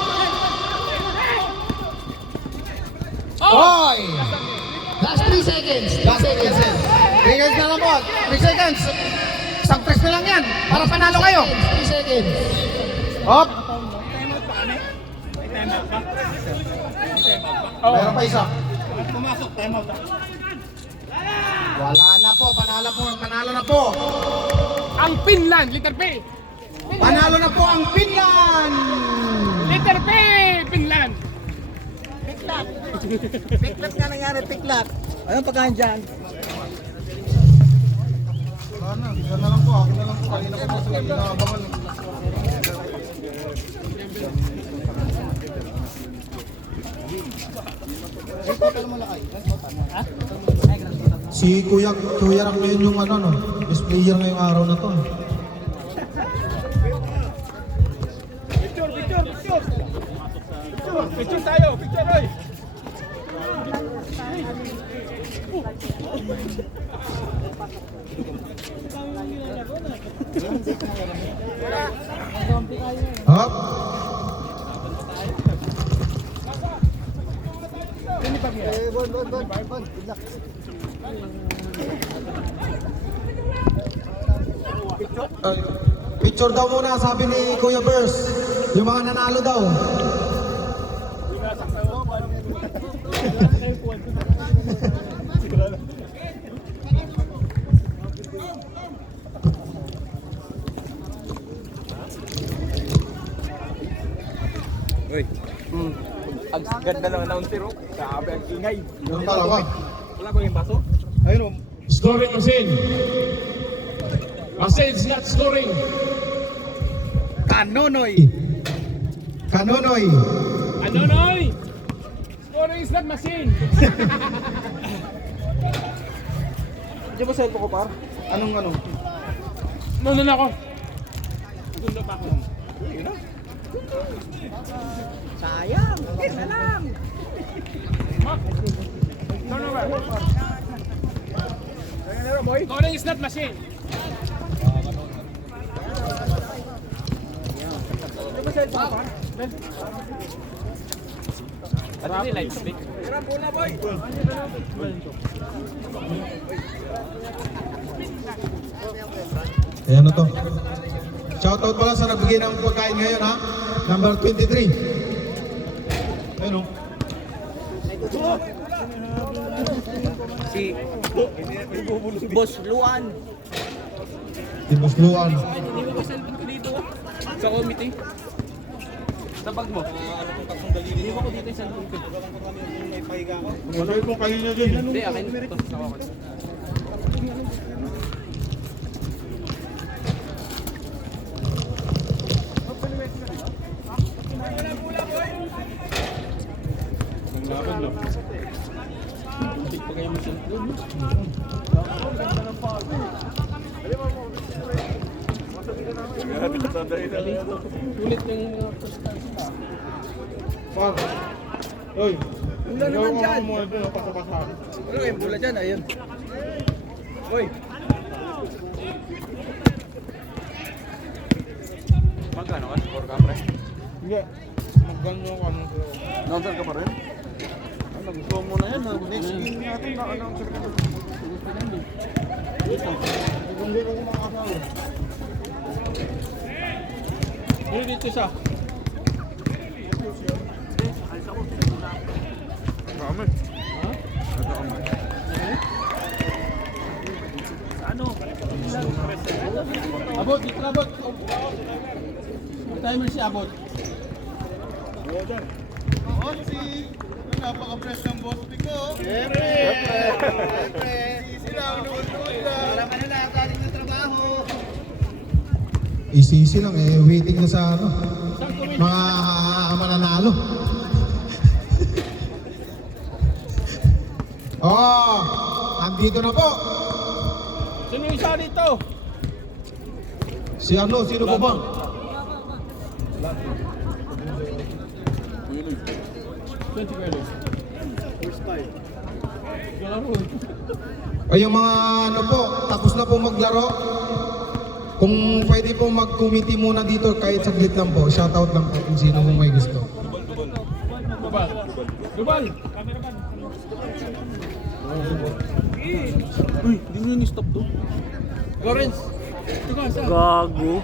seconds. Isang press na lang yan para panalo kayo. 3 seconds. Hop. Meron pa isa. Pumasok, time out. Wala na po, panalo na po. Ang Finland, letter P. Panalo na po ang Finland. Letter P, Finland. Piklap nga nangyari, piklap. Anong pagkain dyan? Isa na lang po, akin na lang po. Kanina ko po sila inaabangan. Si Kuya Ram ngayon yung ano no, best player ngayong araw na to. Picture tayo, picture oy. Hop. Picture daw muna, sabi ni Kuya Bers. Yung mga nanalo daw. Ang ganda ng announcer oh. Grabe ang ingay. Yung talaga. Wala ko yung baso. Ayun oh. Scoring machine. Machine's not scoring. Kanonoy. Kanonoy. Ano, Noy? Scoring is not machine. Di ba cellphone ko par? Anong ano? Nandun ako. Sayang, isa lang. Scoring is not machine. Ano yung light stick? Ayan na to. Shoutout pala sa nagbigay ng pagkain ngayon ha. Number 23. Ayun o. Si Boss Luan. Tinusluan. Hindi mo ba cellphone ko dito sa committee? Sa bag mo? Hindi mo ko dito yung cellphone ko. Masay mo kanina din. Hindi, akin ito. Sa ako. Ulit ng mga Par. Oy. Ulan naman dyan. Mo ito pasapasahan. Ano yung bula dyan? Ayun. Uy. magkano ka? Score ka, pre? Hindi. Magganyo ka mo. Announcer ka pa rin? Ano, gusto mo na yan. Next game natin na announcer ka. Hindi ko makakasama. Hindi dito siya. Kami. Abot, dito na abot. Timer si abot. Napaka-fresh ng boss ko. Siyempre. Sila, unuun lang. Wala ka na nakakaling ng trabaho. Easy lang eh. Waiting na sa ano. Mga mananalo. Oh, andito na po. Sino yung isa dito? Si ano, sino po ba? Ay, yung mga ano po, tapos na po maglaro. Kung pwede po mag-committee muna dito kahit saglit lang po. Shoutout lang po kung sino may gusto. Dubal. Dubal. Uy, hindi mo yung stop to. Lawrence. Ito ka, saan? Gago.